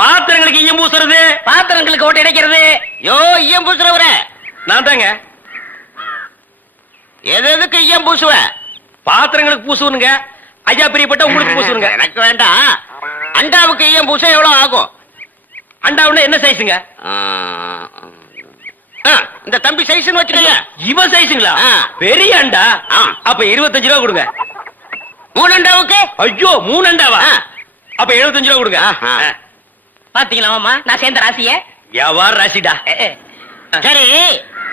பாத்திரங்களுக்கு ஈயம் பூசுறது, பாத்திரங்களுக்கு ஓட்டு இடைக்கிறது. யோ ஈயம் பூசுறவர நான் தாங்க. எதுக்கு ஈயம் பூசுவ? பாத்திரங்களுக்கு பூசுவனுங்க. ஐயா பிரியப்பட்ட உங்களுக்கு பூசுவனுங்க. எனக்கு வேண்டாம். அண்டாவுக்கு ஈயம் பூச எவ்வளவு ஆகும்? அண்டாவுன்னா என்ன சைஸுங்க? இந்த தம்பி சைஸ்னு வச்சுக்கோங்க. இவ சைஸுங்களா? பெரிய அண்டா. அப்ப 25 ரூபா கொடுங்க. 3 அண்டாவுக்கு? ஐயோ 3 அண்டாவா? அப்ப 75 ரூபா கொடுங்க. பாத்தீங்களா மாமா, நான் சேர்ந்த ராசிய. வியாபார ராசிடா. சரி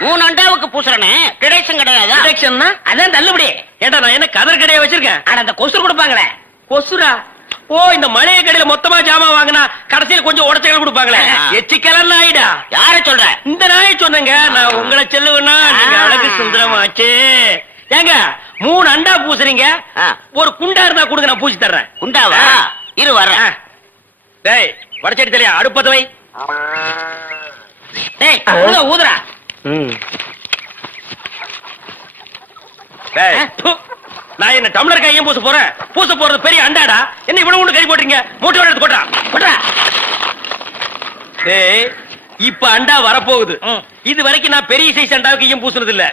3 அண்டாவுக்கு பூசுறனே டிடக்ஷன் கிடையாது. டிடக்ஷன்னா அதான் தள்ளுபடி. ஏண்டா நான் என்ன கதர் கடையை வச்சிருக்கேன்? ஆனா அந்த கொசு கொடுப்பாங்களே. கொசுரா? ஓ, இந்த மளிகை கடையில மொத்தமா ஜாமான் வாங்கினா கடைசியில் கொஞ்சம் உடச்சல் கொடுப்பாங்களே, எச்சி கலர் நாயிடா. யார சொல்ற? இந்த நாயை சொன்னங்க. நான் உங்களை செல்லுவேன்னா நீங்க அழகு சுந்தரமாச்சு. ஏங்க 3 அண்டா பூசுறீங்க, ஒரு குண்டா இருந்தா கொடுங்க, நான் பூசி தர்றேன். குண்டாவா? இரு வர்றேன். டேய் வடச்சடி தலையா, அடுப்பத வை. டேய் ஊதுறா. டேய் நான் என்ன டம்ளர் கையும் பூச போறேன்? பூச போறது பெரிய அண்டாடா. என்ன இவ்வளவு ஒண்ணு கை போட்டீங்க? மூட்டை எடுத்து போட்டா போட்டா. டேய் இப்ப அண்டா வரப்போகுது. இது வரைக்கும் நான் பெரிய சைஸ் அண்டாவுக்கு ஈயம் பூசுறது இல்ல.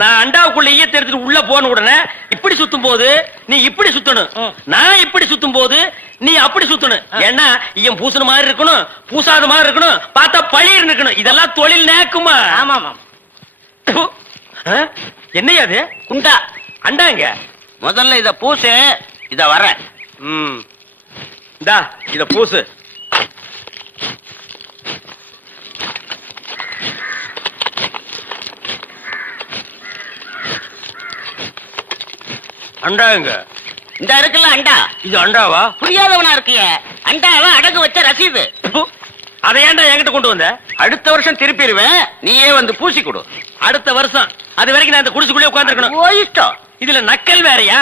நான் அண்டாவுக்குள்ள ஈயத்தை எடுத்துட்டு உள்ள போன உடனே இப்படி சுத்தும் போது நீ இப்படி சுத்தணும், நான் இப்படி சுத்தும் போது நீ அப்படி சுத்தணும். ஏன்னா ஈயம் பூசுன மாதிரி இருக்கணும், பூசாத மாதிரி இருக்கணும், பார்த்தா பழிர் இருக்கணும். இதெல்லாம் தொழில் நேக்குமா? ஆமா ஆமா. என்னையா அது? குண்டா அண்டாங்க. முதல்ல இத பூசு. இத வர. இந்தா இத பூசு. அண்டாங்க. இந்த இருக்குல்ல அண்டா, இது அண்டாவா? புரியாதவனா இருக்கிய. அண்டாவா அடகு வச்ச ரசீது. அதை ஏன்டா என்கிட்ட கொண்டு வந்த? அடுத்த வருஷம் திருப்பிடுவேன், நீயே வந்து பூசி கொடு. அடுத்த வருஷம்? அது வரைக்கும் நான் இந்த குடிசுக்குள்ளே உட்கார்ந்துருக்கணும். ஓ இஷ்டம். இதுல நக்கல் வேறையா?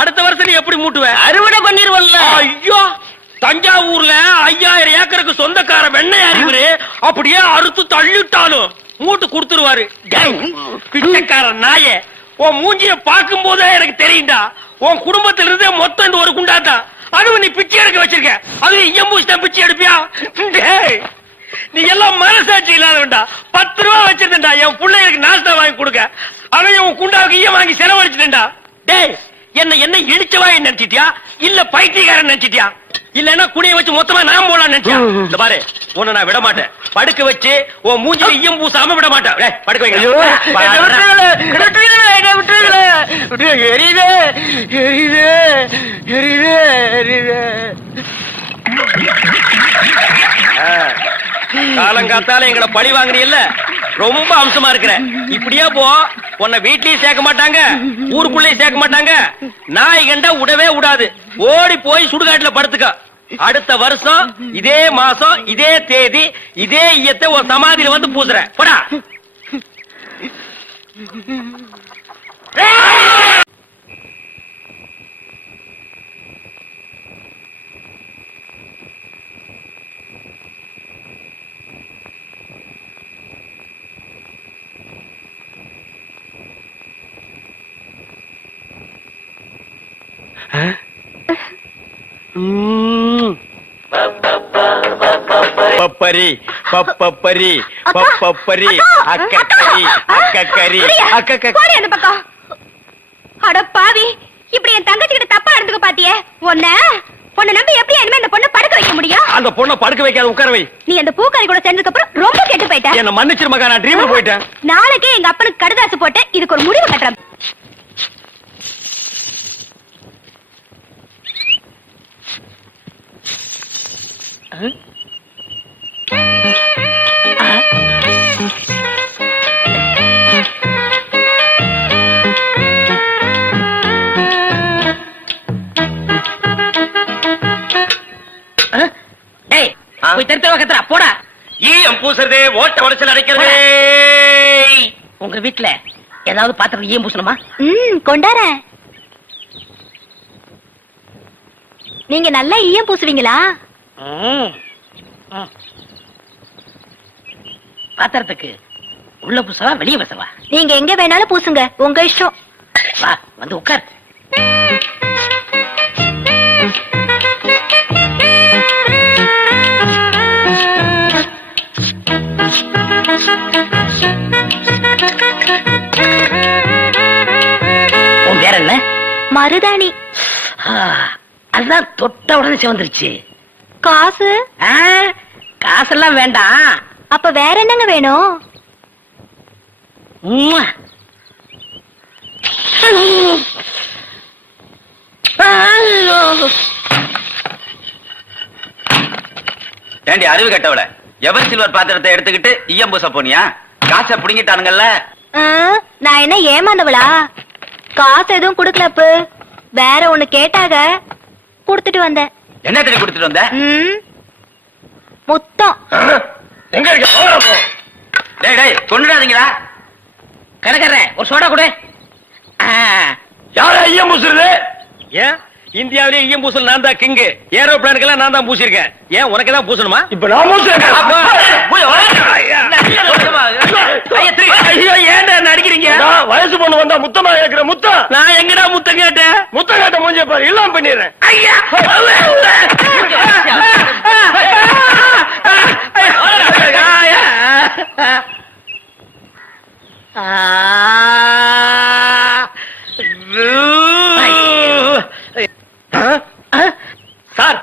அடுத்த வருஷம் நீ எப்படி மூட்டுவ? அறுவடை பண்ணிருவல்ல. ஐயோ, தஞ்சாவூர்ல 5000 ஏக்கருக்கு சொந்தக்கார வெண்ணெய் அறிவுரு அப்படியே அறுத்து தள்ளிட்டாலும் மூட்டு கொடுத்துருவாரு. பிச்சைக்கார நாயே, உன் மூஞ்சிய பார்க்கும் போதே எனக்கு தெரியும்டா, உன் குடும்பத்தில இருந்தே மொத்தம் இந்த ஒரு குண்டாதான். அதுவும் நீ பிச்சை எடுக்க வச்சிருக்க. அது எம்பூசிட்டா பிச்சை எடுப்பியா? நீ எல்லாம் மனசாட்சி இல்லாதவன்டா. 10 ரூபா வச்சிருந்தா என் பிள்ளைகளுக்கு நாஸ்தா வாங்கி கொடுக்க, அவன் உன் குண்டாவுக்கு ஈயம் வாங்கி செலவழிச்சுட்டா. டேய் என்ன இடிச்சவாய் நினைச்சிட்டியா இல்ல பைத்தியக்காரன் நினைச்சிட்டியா? இல்லன்னா குடியை வச்சு மொத்தமா நான் போலாம் நினைச்சியா? இந்த பாரு, உன்னை நான் விட மாட்டேன். படுக்க வச்சு உன் மூஞ்சில ஈயம் பூசாம விட மாட்டேன். படுக்க வைங்க. காலங்காத்தால எங்களை பழி வாங்குறீல்ல, ரொம்ப அம்சமா இருக்கிற. இப்படியே போ, உன்னை வீட்லயும் சேர்க்க மாட்டாங்க, ஊருக்குள்ளயும் சேர்க்க மாட்டாங்க. நாய் கண்டா விடவே விடாது. ஓடி போய் சுடுகாட்டுல படுத்துக்க. அடுத்த வருஷம் இதே மாசம் இதே தேதி இதே ஈயத்தை ஒரு சமாதியில வந்து பூசுறேன். போடா. பப்பரி பப்பரி பப்பரி அக்கக்கரி அக்கக்கரி அக்கக்கரி. அந்த பக்கம் அட பாவி, இப்படி என் தங்கச்சி கிட்ட தப்பா நடந்துக்க பாத்தியே. உன்னை நம்பி எப்படி இனிமே அந்த பொண்ணை படுக்க வைக்க முடியும்? அந்த பொண்ணை படுக்க வைக்காத, உட்கார வை. நீ அந்த பூக்காரி கூட சேர்ந்ததுக்கு அப்புறம் ரொம்ப கெட்டு போயிட்ட. என்ன மன்னிச்சிரு மகா, நான் ட்ரீம்ல போயிட்டேன். நாளைக்கே எங்க அப்பனுக்கு கடுதாசு போட்டு இதுக்கு ஒரு முடிவு கட்டுறேன். போடா. ஈயம் பூசுறதே, ஓட்ட உடச்சல் அடைக்கிறது. உங்க வீட்டுல ஏதாவது பாத்திரம் ஈயம் பூசணுமா? கொண்டார. நீங்க நல்லா ஈயம் பூசுவீங்களா? பாத்திரத்துக்கு உள்ள பூசவா வெளியே பூசவா? நீங்க எங்க வேணாலும் பூசுங்க, உங்க இஷ்டம். வா வந்து உட்கார். மருதாணி. அதுதான் தொட்ட உடனே சிவந்துருச்சு. காசு? காசெல்லாம் வேண்டாம். அப்ப வேற என்னங்க வேணும்? உம்மா. ஏண்டி அறிவு கட்டவள, எவர் சில்வர் பாத்திரத்தை எடுத்துக்கிட்டு ஈயம் பூச போனியா? காசை புடுங்கிட்டானுங்கல்ல. நான் என்ன ஏமாந்தவளா? காசு எதுவும் குடுக்கலப்பு. வேற ஒண்ணு கேட்டாக, குடுத்துட்டு வந்தேன். என்ன தண்ணி கொடுத்துட்டு வந்த? முத்தம். எங்க இருக்க? டேய் டேய், கொண்டுடாதீங்களா? கணக்கற ஒரு சோடா கொடு. யார ஐயம் பூசுறது? ஏன் இந்தியாவிலே ஐயம் பூசல் நான் தான் கிங்கு. ஏரோப்ளானுக்கெல்லாம் நான் தான் பூசிருக்கேன். ஏன் உனக்கு தான் பூசணுமா? இப்ப நான் ஏன்டா நடிக்கிறீங்க? வயசு பொண்ணு வந்தா முத்தமா கேக்குற முத்தம். நான் எங்கடா முத்தம் கேட்டேன்? முத்தம் கேட்ட மூஞ்சிய பாரு, எல்லாம் பண்ணிடுறேன். ஐயா சார்,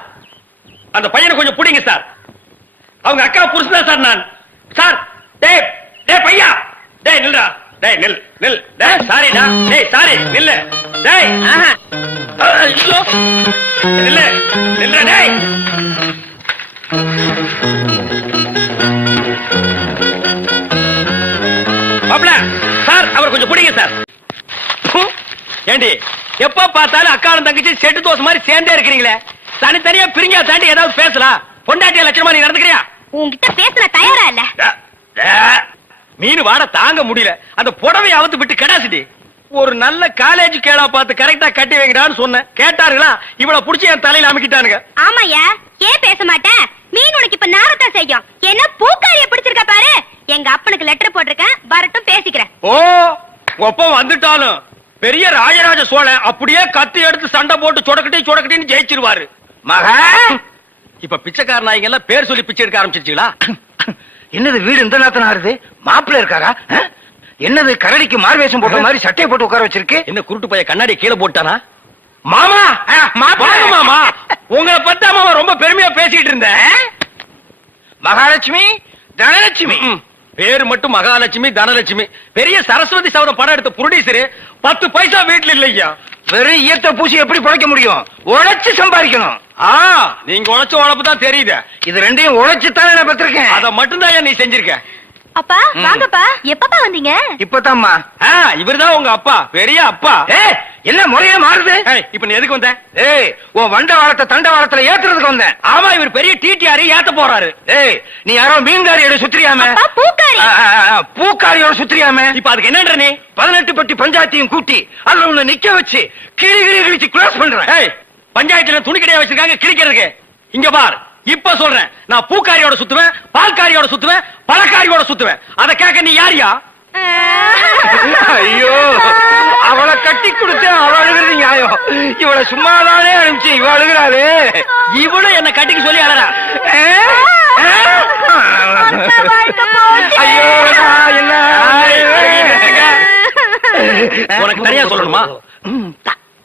அந்த பையனை கொஞ்சம் புடிங்க சார். அவங்க அக்கா புருஷன் சார் நான். சார், டேய் டேய் பையா, டேய் நில்றா, டேய் நில் நில், டேய் சாரிடா, டேய் சாரி நில்லு, டேய் ஐயோ நில்லு நில்றா, டேய் மாப்ள. சார், அவர் கொஞ்சம் புடிங்க சார். ஏண்டி எப்ப பார்த்தாலும் அக்காலும் தங்கச்சி செட்டு தோசை மாதிரி சேர்ந்தே இருக்கிறீங்களே? தனித்தனியா பிரிஞ்சா தாண்டி ஏதாவது பேசலாம். பொண்டாட்டிய லட்சணமா நீ நடந்துக்கிறியா? உன்கிட்ட பேசுற தயாரா இல்ல. மீன் வாட தாங்க முடியல. அந்த புடவை அவுத்து விட்டு கடாசிட்டி. ஒரு நல்ல காலேஜ் கேடா பார்த்து கரெக்டா கட்டி வைங்கடான்னு சொன்னேன். கேட்டாருங்களா? இவள புடிச்சு என் தலையில அமைக்கிட்டானுங்க. ஆமாயா, ஏன் பேச மாட்டேன்? மீன் உனக்கு இப்ப நாரத்தான் செய்யும். என்ன பூக்காரிய பிடிச்சிருக்க பாரு. எங்க அப்பனுக்கு லெட்டர் போட்டிருக்கேன், வரட்டும் பேசிக்கிறேன். ஓ, ஒப்பம் வந்துட்டாலும் பெரிய ராஜராஜ சோழன் அப்படியே கத்தி எடுத்து சண்டை போட்டு சொடக்கட்டின்னு ஜெயிச்சிருவாரு. மகா, இப்ப பிச்சைக்கார நாய்ங்க எல்லாம் பேர் சொல்லி பிச்சை எடுக்க ஆரம்பிச்சிருச்சீங்களா? என்னது வீடு இந்த நேரத்துல ஆறுது? மாப்பிள்ள இருக்காரா? என்னது கரடிக்கு மார்வேஷம் போட்ட மாதிரி சட்டையை போட்டு உட்கார வச்சிருக்கு? என்ன குருட்டு பைய கண்ணாடி கீழே போட்டானா? மாமா வாங்க மாமா, உங்களை பத்தா மாமா ரொம்ப பெருமையா பேசிட்டு இருந்தேன். மகாலட்சுமி தனலட்சுமி. பேரு மட்டும் மகாலட்சுமி தனலட்சுமி. பெரிய சரஸ்வதி சபதம் படம் எடுத்த ப்ரொடியூசர் 10 பைசா வீட்டுல இல்லையா? வெறும் ஈயத்தை பூசி எப்படி பிழைக்க முடியும்? உழைச்சு சம்பாதிக்கணும். நீங்க உழைச்ச உழைப்பு தான் தெரியுது. இது ரெண்டையும் உழைச்சுத்தானே நான் பெற்றிருக்கேன். அத மட்டும் தான் நீ செஞ்சிருக்க. அப்பா வாங்கப்பா, எப்பப்பா வந்தீங்க? இப்பதாம்மா. இவர்தான் உங்க அப்பா, பெரிய அப்பா. என்ன முறையே மாறுது? இப்ப நீ எதுக்கு வந்த? உன் வண்ட வாரத்தை தண்ட வாரத்துல ஏத்துறதுக்கு வந்தேன். ஆமா, இவர் பெரிய டிடிஆர் ஏத்த போறாரு. நீ யாரோ மீன்காரியோட சுத்திரியாம? பூக்காரி. பூக்காரியோட சுத்திரியாம? இப்ப அதுக்கு என்னன்ற நீ? 18 பட்டி பஞ்சாயத்தையும் கூட்டி அதுல உன்னை நிக்க வச்சு கிளி கிழிச்சு க்ளோஸ் பண்றேன். பஞ்சாயத்துல துணி கடையா வச்சிருக்காங்க கிழிக்கிறதுக்கு. இங்க பார், இப்ப சொல்றேன், நான் பூக்காரியோட சுத்துவேன், பால்காரியோட சுத்துவேன், பழக்காரியோட சுத்துவேன். அத கேட்க நீ யாரியா? ஐயோ, அவளை கட்டி கொடுத்து அவ அழுகிறது நியாயம். இவளை சும்மாதானே அனுப்பிச்சு இவ அழுகிறாரு. இவளும் என்ன கட்டிக்கு சொல்லி அழறா. ஐயோ, என்ன உனக்கு தனியா சொல்லணுமா?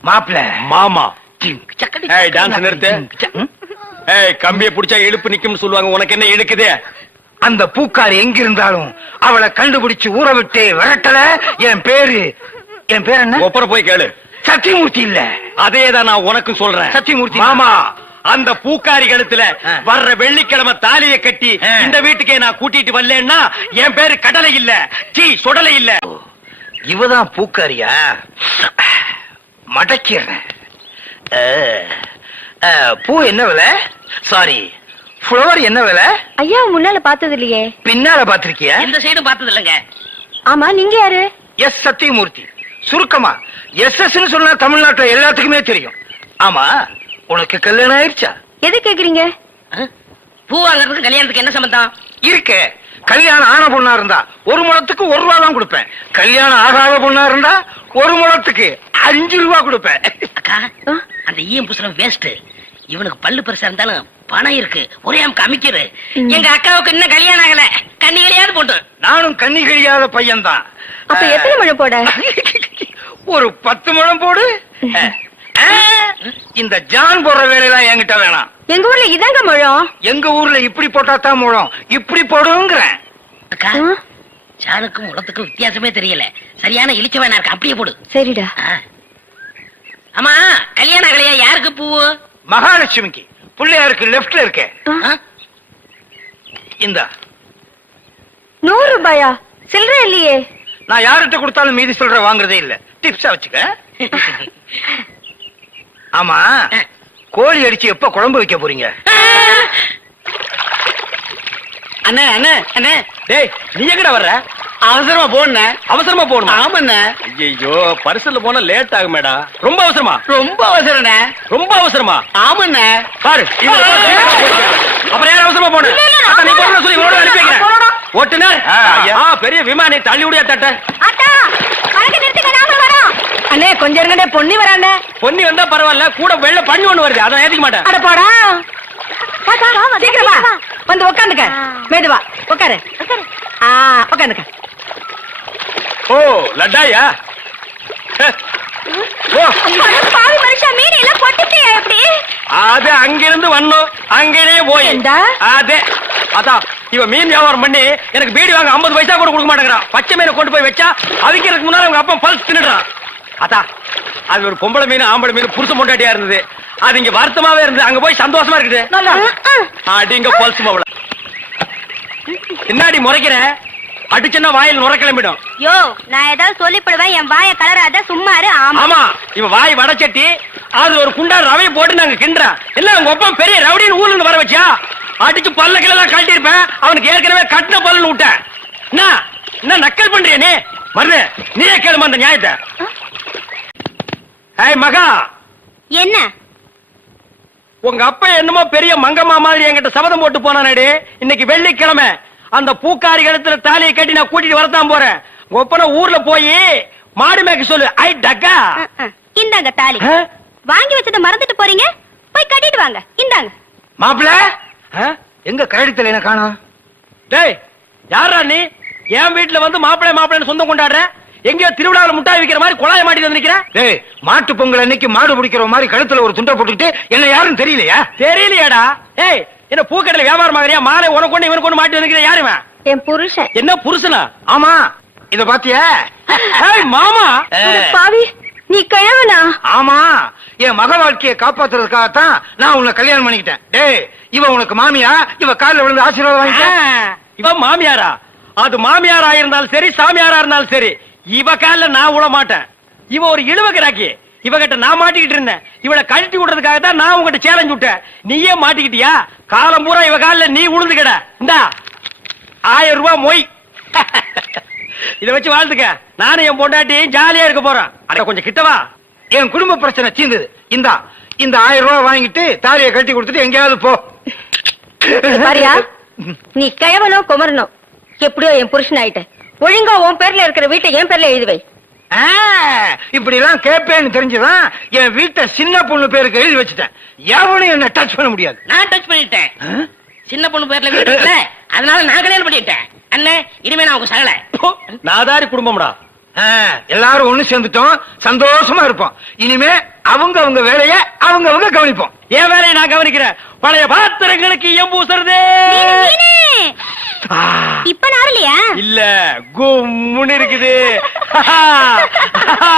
மாப்பிள்ள மாமா டான்ஸ் நிறுத்து. கம்பிய புடிச்சா இழுப்பு நிக்கும் சொல்லுவாங்க. உனக்கு என்ன இழுக்குது? அந்த பூக்காரி எங்க இருந்தாலும் அவளை கண்டுபிடிச்சு ஊற விட்டு விரட்டல. என் பேர் என்ன? ஒப்பர போய் கேளு. சத்தியமூர்த்தி இல்ல. அதேதான் நான் உனக்கும் சொல்றேன். சத்தியமூர்த்தி மாமா, அந்த பூக்காரி கழுத்துல வர்ற வெள்ளிக்கிழமை தாலியை கட்டி இந்த வீட்டுக்கே நான் கூட்டிட்டு வரலன்னா என் பேரு கடலை இல்ல, சுடலை இல்ல. இவதான் பூக்காரியா? மடக்கிறேன். பூ என்ன விலை? சாரி, ஃப்ளவர் என்ன விலை? ஐயா முன்னால பார்த்தது இல்லையே. பின்னால பாத்திருக்கியா? இந்த சைடும் பார்த்தது இல்லங்க. ஆமா, நீங்க யாரு? எஸ் சத்தியமூர்த்தி. சுருக்கமா எஸ் சொன்னா தமிழ்நாட்டுல எல்லாத்துக்குமே தெரியும். ஆமா, உனக்கு கல்யாணம் ஆயிடுச்சா? எது கேக்குறீங்க? பூ வாங்குறதுக்கு கல்யாணத்துக்கு என்ன சம்பந்தம் இருக்கு. கல்யாணம் ஆன பொண்ணா இருந்தா 1 முழத்துக்கு 1 ரூபா தான் கொடுப்பேன். கல்யாணம் ஆகாத பொண்ணா இருந்தா 1 முழத்துக்கு 5 ரூபா கொடுப்பேன். அக்கா, அந்த ஈயம் புசுரம் வேஸ்ட். இவனுக்கு பல்லு பெருசா இருந்தாலும் பணம் இருக்கு, ஒரே அமுக்கு அமைக்கிறது. எங்க அக்காவுக்கு இன்னும் கல்யாணம் ஆகல, கண்ணிகளையாவது போட்டு. நானும் கண்ணி கழியாத பையன் தான். அப்ப எத்தனை மழை போட? ஒரு 10 முழம் போடு. இந்த ஜான் போடுற வேலையெல்லாம் என்கிட்ட வேணாம். எங்க ஊர்ல இதாங்க முழம். எங்க ஊர்ல இப்படி போட்டா தான் முழம், இப்படி போடுங்கிறேன். அக்கா ஜானுக்கும் முளத்துக்கும் வித்தியாசமே தெரியல. சரியான இழிச்ச வேணா இருக்கு, அப்படியே போடு. சரிடா. ஆமா கல்யாண கலையா யாருக்கு பூவு? மகாலட்சுமிக்கு. பிள்ளையாருக்கு லெப்ட்ல இருக்கே. இந்த 100 ரூபாயா? சில்லற இல்லையே. நான் யார்கிட்ட கொடுத்தாலும் மீதி சொல்ற வாங்குறதே இல்ல, டிப்ஸா வச்சுக்க. ஆமா, கோழி அடிச்சு எப்ப குழம்பு வைக்க போறீங்க? அண்ணே அண்ணே அண்ணே, டேய் நீ எங்கடா வர்ற? அவசரமா போன. அவசரமா போகணுமா? ஆமாண்ண. ஐயோ பரிசல்ல போனா லேட் ஆகுமேடா. ரொம்ப அவசரமா? ரொம்ப அவசரண்ண. ரொம்ப அவசரமா? ஆமாண்ண. பாரு அப்புறம் யாரும் அவசரமா போன? நீ போன சொல்லி இவரோட அனுப்பி வைக்கிறேன். ஓட்டுனர் பெரிய விமானி தள்ளி விடியா தட்ட. அண்ணே கொஞ்சம் இருங்கடே, பொன்னி வரானே. பொன்னி வந்தா பரவாயில்ல, கூட வெள்ள பண்ணி ஒண்ணு வருது, அதான் ஏத்துக்க மாட்டேன். அட போடா. சீக்கிரமா வந்து உட்காந்துக்க. மெதுவா உட்காரு. உட்காந்துக்க. ஓ லட்டாயா? பாவி மனுஷா, மீன் எல்லாம் போட்டுட்டியா எப்படி? அது அங்கிருந்து வந்தோம், அங்கேயே போய் அதே அதான் இவன் மீன் வியாபாரம் பண்ணி எனக்கு பீடி வாங்க 50 பைசா கூட கொடுக்க மாட்டேங்கிறான். பச்சை மீனை கொண்டு போய் வச்சா அவிக்கிறதுக்கு முன்னாடி அவங்க அப்பா பல்ஸ் தின்னுடுறான். அதான் அது ஒரு பொம்பளை மீன் ஆம்பளை மீன் புருஷ பொண்டாட்டியா இருந்தது. அது இங்க வருத்தமாவே இருந்தது, அங்க போய் சந்தோஷமா இருக்குது. அடிங்க பல்ஸ் மாவள பின்னாடி முறைக்கிற அடிச்சுன்னா வாயில் நுர கிளம்பிடும். யோ நான் ஏதாவது சொல்லிப்படுவேன், என் வாய கலராத சும்மாரு. ஆமா இவன் வாய் வடச்சட்டி, அது ஒரு குண்டா ரவையை போட்டு நாங்க கிண்டுறோம். இல்ல உங்க ஒப்பம் பெரிய ரவுடின்னு ஊர்ல வர வச்சியா? அடிச்சு பல்ல கிளெல்லாம் கழட்டி இருப்பேன். அவனுக்கு ஏற்கனவே கட்டின பல்லுன்னு விட்டேன். என்ன நக்கல் பண்றிய நீ? மருது நீயே கேளுமா அந்த நியாயத்தை. ஏய் மகா, என்ன உங்க அப்பா என்னமோ பெரிய மங்கம்மா மாதிரி என்கிட்ட சபதம் போட்டு போனானே. இன்னைக்கு வெள்ளிக்கிழமை அந்த பூக்காரி கழுத்துல தாலியை கட்டி நான் கூட்டிட்டு வரத்தான் போறேன். ஒப்பன ஊர்ல போய் மாடு மேய்க்க சொல்லு. ஐ டக்கா, இந்தாங்க தாலி. வாங்கி வச்சத மறந்துட்டு போறீங்க, போய் கட்டிட்டு வாங்க. இந்தாங்க. மாப்பிள எங்க கரடித்தல என்ன காணோம்? டேய் யாரா நீ? என் வீட்டுல வந்து மாப்பிள்ளை மாப்பிள்ளைன்னு சொந்தம் கொண்டாடுற? எங்கயோ திருவிழாவில் முட்டாய் விக்கிற மாதிரி குழாய மாட்டி வந்திருக்கிற? டேய் மாட்டு பொங்கல் அன்னைக்கு மாடு பிடிக்கிற மாதிரி கழுத்துல ஒரு துண்டை போட்டுக்கிட்டு என்ன யாரும் தெரியலையா? தெரியலையாடா. ஏய் என்ன பூக்கடையில வியாபாரம் ஆகறியா? மாலை உனக்கு கொண்டு இவனுக்கு கொண்டு மாட்டி வந்திருக்கிற யாருமா? என் புருஷன். என்ன புருஷனா? ஆமா, இத பாத்தியா? ஏய் மாமா, பாவி நீ கிழவனா? ஆமா, என் மக வாழ்க்கையை காப்பாத்துறதுக்காகத்தான் நான் உன்னை கல்யாணம் பண்ணிக்கிட்டேன். டேய் இவ உனக்கு மாமியா? இவ காலில் விழுந்து ஆசீர்வாதம் வாங்கிக்க. இவ மாமியாரா? அது மாமியாரா இருந்தாலும் சரி, சாமியாரா இருந்தாலும் சரி, இவ கால நான் விட மாட்டேன். இவ ஒரு இழுவ கிராக்கி. இவகிட்ட நான் மாட்டிக்கிட்டு இருந்தேன். இவளை கழட்டி விடுறதுக்காக தான் நான் உங்ககிட்ட சேலஞ்ச் விட்டேன். நீயே மாட்டிக்கிட்டியா? காலம் பூரா இவ கால நீ உழுந்து கிட. இந்தா 1000 ரூபாய் மொய். இத வச்சு வாழ்ந்துக்க. நானும் என் பொண்டாட்டி ஜாலியா இருக்க போறேன். அட கொஞ்சம் கிட்டவா. என் குடும்ப பிரச்சனை தீர்ந்தது. இந்த 1000 ரூபாய் வாங்கிட்டு தாலியை கட்டி கொடுத்துட்டு எங்கேயாவது போ. பாரியா, நீ கிழவனோ குமரனோ எப்படியோ என் புருஷன் ஆயிட்ட. ஒழுங்கா உன் பேர்ல இருக்கிற வீட்டை என் பேர்ல எழுதி வை. இப்படி எல்லாம் கேட்பேன்னு தெரிஞ்சுதான் என் வீட்டை சின்ன பொண்ணு பேருக்கு எழுதி வச்சுட்டேன். எவனும் என்ன டச் பண்ண முடியாது. நான் டச் பண்ணிட்டேன். சின்ன பொண்ணு பேர்ல வீடு இருக்குல்ல, அதனால நான் கல்யாணம் பண்ணிட்டேன். அண்ணே இனிமே நான் உங்க சகல. நாதாரி குடும்பம்டா. எல்லாரும் ஒண்ணு சேர்ந்துட்டோம், சந்தோஷமா இருப்போம். இனிமே அவங்க வேலைய அவங்க கவனிப்போம். என் வேலையை நான் கவனிக்கிறேன். பழைய பாத்திரங்களுக்கு எம்பூசுறதே இப்ப நாரலையா? இல்ல கும்முன்னு இருக்குது.